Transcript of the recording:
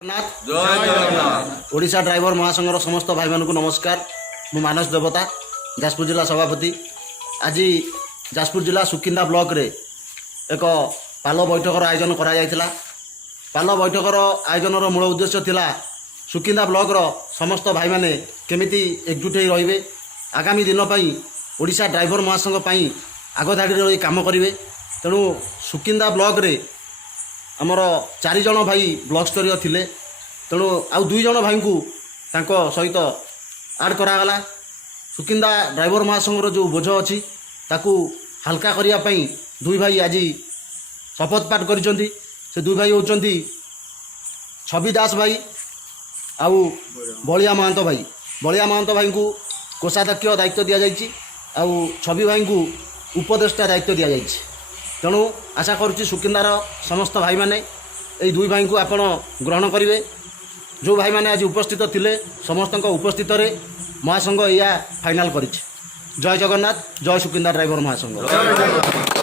जय जगन्नाथ ओडिशा ड्राइवर महासंघर समस्त भाई मानक नमस्कार। मु मानस देवता जाजपुर जिला सभापति। आज जाजपुर जिला सुकिंदा ब्लॉक रे एक पाल बैठकर आयोजन करा जायतिला। पाल बैठकर आयोजन मूल उद्देश्य थिला सुकिंदा ब्लॉक रो समस्त भाई माने केमिति एकजुट होई रहिबे, आगामी दिन पई ओडिशा ड्राइवर महासंघ पई आग धाड़ी रे काम करिवे। तेणु सुकिंदा ब्लॉक रे आमर 4 जन भाई ब्लॉक स्तरीय थिले। तेणु आउ 2 जन भाई को तांको सहित आड करागला। सुकिंदा ड्राइवर महासंघर जो बोझ अच्छी ताकू हल्का करिया पई 2 भाई आज शपथ पाठ करिसेंती। से 2 भाई होचंती छवि दास भाई आउ बलिया महंत भाई। बलिया महंत भाई को कोषाध्यक्ष दायित्व दि जाइछि, आउ छवि भाई को उपदेष्टा दायित्व दि जाइछि। तेणु आशा करुच्ची सुकिंदार समस्त भाई माने यही 2 भाई को आपण ग्रहण करेंगे। जो भाई माने आज उपस्थित थिले समस्त उपस्थित रे महासंघ या फाइनाल करिछि। जय जगन्नाथ, जय सुकिंदा ड्राइवर महासंघ।